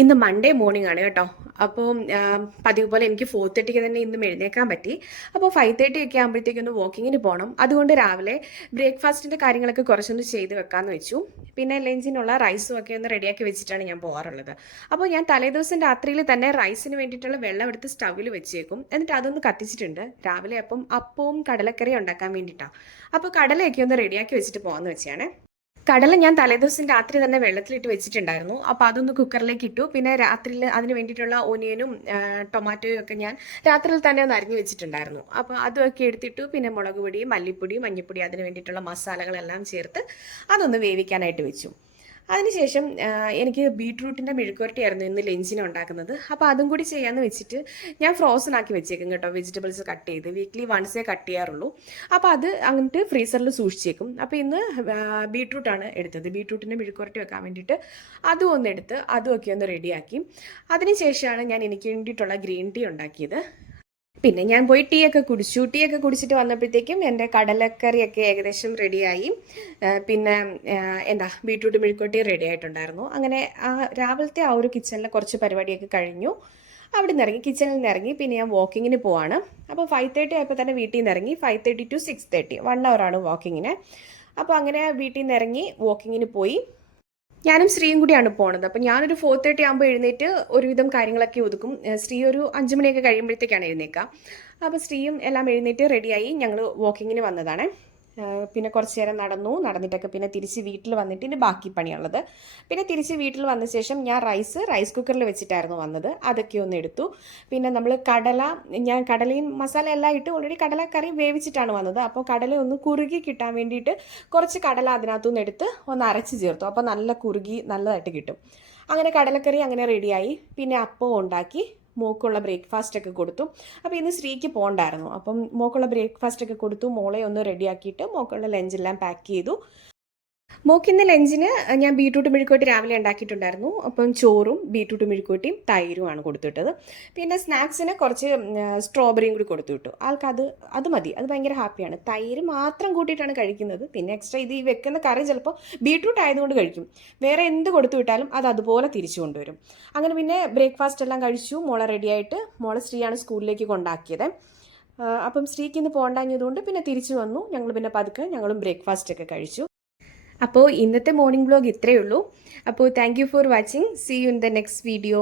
ഇന്ന് Monday morning ആണ് കേട്ടോ. അപ്പോൾ പതിവ് പോലെ എനിക്ക് 4:30 തന്നെ ഇന്നും എഴുന്നേക്കാൻ പറ്റി. അപ്പോൾ 5:30 ഒക്കെ ആകുമ്പോഴത്തേക്കും ഒന്ന് വാക്കിങ്ങിന് പോകണം. അതുകൊണ്ട് രാവിലെ ബ്രേക്ക്ഫാസ്റ്റിൻ്റെ കാര്യങ്ങളൊക്കെ കുറച്ചൊന്ന് ചെയ്ത് വെക്കാമെന്ന് വെച്ചു. പിന്നെ ലഞ്ചിനുള്ള റൈസും ഒക്കെ ഒന്ന് റെഡിയാക്കി വെച്ചിട്ടാണ് ഞാൻ പോകാറുള്ളത്. അപ്പോൾ ഞാൻ തലേദിവസം രാത്രിയിൽ തന്നെ റൈസിന് വേണ്ടിയിട്ടുള്ള വെള്ളം എടുത്ത് സ്റ്റൗവിൽ വെച്ചേക്കും. എന്നിട്ട് അതൊന്ന് കത്തിച്ചിട്ടുണ്ട്. രാവിലെ അപ്പവും കടലക്കറിയും ഉണ്ടാക്കാൻ വേണ്ടിയിട്ടാണ്. അപ്പോൾ കടലയൊക്കെ ഒന്ന് റെഡിയാക്കി വെച്ചിട്ട് പോകാമെന്ന് വെച്ചാണ്. കടല ഞാൻ തലേദിവസം രാത്രി തന്നെ വെള്ളത്തിലിട്ട് വെച്ചിട്ടുണ്ടായിരുന്നു. അപ്പോൾ അതൊന്ന് കുക്കറിലേക്ക് ഇട്ടു. പിന്നെ രാത്രിയിൽ അതിന് വേണ്ടിയിട്ടുള്ള ഓനിയനും ടൊമാറ്റോയും ഒക്കെ ഞാൻ രാത്രിയിൽ തന്നെ ഒന്ന് അരിഞ്ഞു വെച്ചിട്ടുണ്ടായിരുന്നു. അപ്പോൾ അതൊക്കെ എടുത്തിട്ടു. പിന്നെ മുളക് പൊടി, മല്ലിപ്പൊടി, മഞ്ഞൾപ്പൊടി, അതിന് വേണ്ടിയിട്ടുള്ള മസാലകളെല്ലാം ചേർത്ത് അതൊന്ന് വേവിക്കാനായിട്ട് വെച്ചു. അതിനുശേഷം എനിക്ക് ബീട്രൂട്ടിൻ്റെ മെഴുക്കുവരട്ടിയായിരുന്നു ഇന്ന് ലഞ്ചിന് ഉണ്ടാക്കുന്നത്. അപ്പോൾ അതും കൂടി ചെയ്യാമെന്ന് വെച്ചിട്ട് ഞാൻ ഫ്രോസൺ ആക്കി വെച്ചേക്കും കേട്ടോ. വെജിറ്റബിൾസ് കട്ട് ചെയ്ത് വീക്ക്ലി വൺസേ കട്ട് ചെയ്യാറുള്ളൂ. അപ്പോൾ അത് അങ്ങോട്ട് ഫ്രീസറിൽ സൂക്ഷിച്ചേക്കും. അപ്പോൾ ഇന്ന് ബീട്രൂട്ടാണ് എടുത്തത്. ബീട്രൂട്ടിൻ്റെ മെഴുക്കുവരട്ടി വെക്കാൻ വേണ്ടിയിട്ട് അതും ഒന്ന് എടുത്ത് അതുമൊക്കെ ഒന്ന് റെഡിയാക്കി. അതിനുശേഷമാണ് ഞാൻ എനിക്ക് വേണ്ടിയിട്ടുള്ള ഗ്രീൻ ടീ ഉണ്ടാക്കിയത്. പിന്നെ ഞാൻ പോയി ടീ ഒക്കെ കുടിച്ചിട്ട് വന്നപ്പോഴത്തേക്കും എൻ്റെ കടലക്കറിയൊക്കെ ഏകദേശം റെഡിയായി. പിന്നെ ബീട്രൂട്ട് മെഴുക്കുവരട്ടി റെഡി ആയിട്ടുണ്ടായിരുന്നു. അങ്ങനെ രാവിലത്തെ ആ ഒരു കിച്ചണിലെ കുറച്ച് പരിപാടിയൊക്കെ കഴിഞ്ഞു. അവിടെ നിന്ന് ഇറങ്ങി, കിച്ചണിൽ നിന്ന് ഇറങ്ങി. പിന്നെ ഞാൻ വാക്കിങ്ങിന് പോവാണ്. അപ്പോൾ 5:30 ആയപ്പോൾ തന്നെ വീട്ടിൽ നിന്ന് ഇറങ്ങി. 5:30 to 6:30 1 hour വാക്കിങ്ങിന്. അപ്പോൾ അങ്ങനെ വീട്ടിൽ നിന്ന് ഇറങ്ങി വാക്കിങ്ങിന് പോയി. ഞാനും ശ്രീയും കൂടിയാണ് പോണത്. അപ്പം ഞാനൊരു 4:30 ആകുമ്പോൾ എഴുന്നേറ്റ് ഒരുവിധം കാര്യങ്ങളൊക്കെ ഒതുക്കും. ശ്രീ ഒരു 5 മണിയൊക്കെ കഴിയുമ്പോഴത്തേക്കാണ് എഴുന്നേക്കുക. അപ്പോൾ ശ്രീയും എല്ലാം എഴുന്നേറ്റ് റെഡിയായി ഞങ്ങൾ വാക്കിങ്ങിന് വന്നതാണ്. പിന്നെ കുറച്ച് നേരം നടന്നിട്ടൊക്കെ പിന്നെ തിരിച്ച് വീട്ടിൽ വന്നിട്ട് ഇനി ബാക്കി പണിയുള്ളത്. പിന്നെ തിരിച്ച് വീട്ടിൽ വന്ന ശേഷം ഞാൻ റൈസ് കുക്കറിൽ വെച്ചിട്ടായിരുന്നു വന്നത്. അതൊക്കെ ഒന്ന് എടുത്തു. പിന്നെ നമ്മൾ ഞാൻ കടലയും മസാല എല്ലാം ഇട്ട് ഓൾറെഡി കടലക്കറി വേവിച്ചിട്ടാണ് വന്നത്. അപ്പോൾ കടല ഒന്ന് കുറുകി കിട്ടാൻ വേണ്ടിയിട്ട് കുറച്ച് കടല അതിനകത്തുനിന്ന് എടുത്ത് ഒന്ന് അരച്ച് ചേർത്തു. അപ്പോൾ നല്ല കുറുകി നല്ലതായിട്ട് കിട്ടും. അങ്ങനെ കടലക്കറി അങ്ങനെ റെഡിയായി. പിന്നെ അപ്പം ഉണ്ടാക്കി മോക്കുള്ള ബ്രേക്ക്ഫാസ്റ്റ് ഒക്കെ കൊടുത്തു. അപ്പോൾ ഇന്ന് ശ്രീക്ക് പോകണ്ടായിരുന്നു. അപ്പം മോക്കുള്ള ബ്രേക്ക്ഫാസ്റ്റ് ഒക്കെ കൊടുത്തു. മോളെ ഒന്ന് റെഡിയാക്കിയിട്ട് മോക്കുള്ള ലഞ്ചെല്ലാം പാക്ക് ചെയ്തു. മോക്കിന്ന് ലഞ്ചിന് ഞാൻ ബീട്രൂട്ട് മെഴുക്കുവരട്ടി രാവിലെ ഉണ്ടാക്കിയിട്ടുണ്ടായിരുന്നു. അപ്പം ചോറും ബീട്രൂട്ട് മെഴുക്കുവരട്ടിയും തൈരുമാണ് കൊടുത്തുവിട്ടത്. പിന്നെ സ്നാക്സിന് കുറച്ച് സ്ട്രോബെറിയും കൂടി കൊടുത്തുവിട്ടു. ആൾക്ക് അത് മതി. അത് ഭയങ്കര ഹാപ്പിയാണ്. തൈര് മാത്രം കൂട്ടിയിട്ടാണ് കഴിക്കുന്നത്. പിന്നെ എക്സ്ട്രാ ഈ വെക്കുന്ന കറി ചിലപ്പോൾ ബീട്രൂട്ട് ആയതുകൊണ്ട് കഴിക്കും. വേറെ എന്ത് കൊടുത്തു വിട്ടാലും അത് അതുപോലെ തിരിച്ചു കൊണ്ടുവരും. അങ്ങനെ പിന്നെ ബ്രേക്ക്ഫാസ്റ്റ് എല്ലാം കഴിച്ചു. മോളെ റെഡിയായിട്ട് മോളെ ശ്രീയാണ് സ്കൂളിലേക്ക് കൊണ്ടാക്കിയത്. അപ്പം ശ്രീക്ക് ഇന്ന് പോകണ്ടാഞ്ഞതുകൊണ്ട് പിന്നെ തിരിച്ചു വന്നു. ഞങ്ങൾ പിന്നെ പതുക്കെ ഞങ്ങളും ബ്രേക്ക്ഫാസ്റ്റ് ഒക്കെ കഴിച്ചു. അപ്പോൾ ഇന്നത്തെ മോർണിംഗ് വ്ലോഗ് ഇത്രയേ ഉള്ളൂ. അപ്പോൾ thank you for watching. See you in the next video.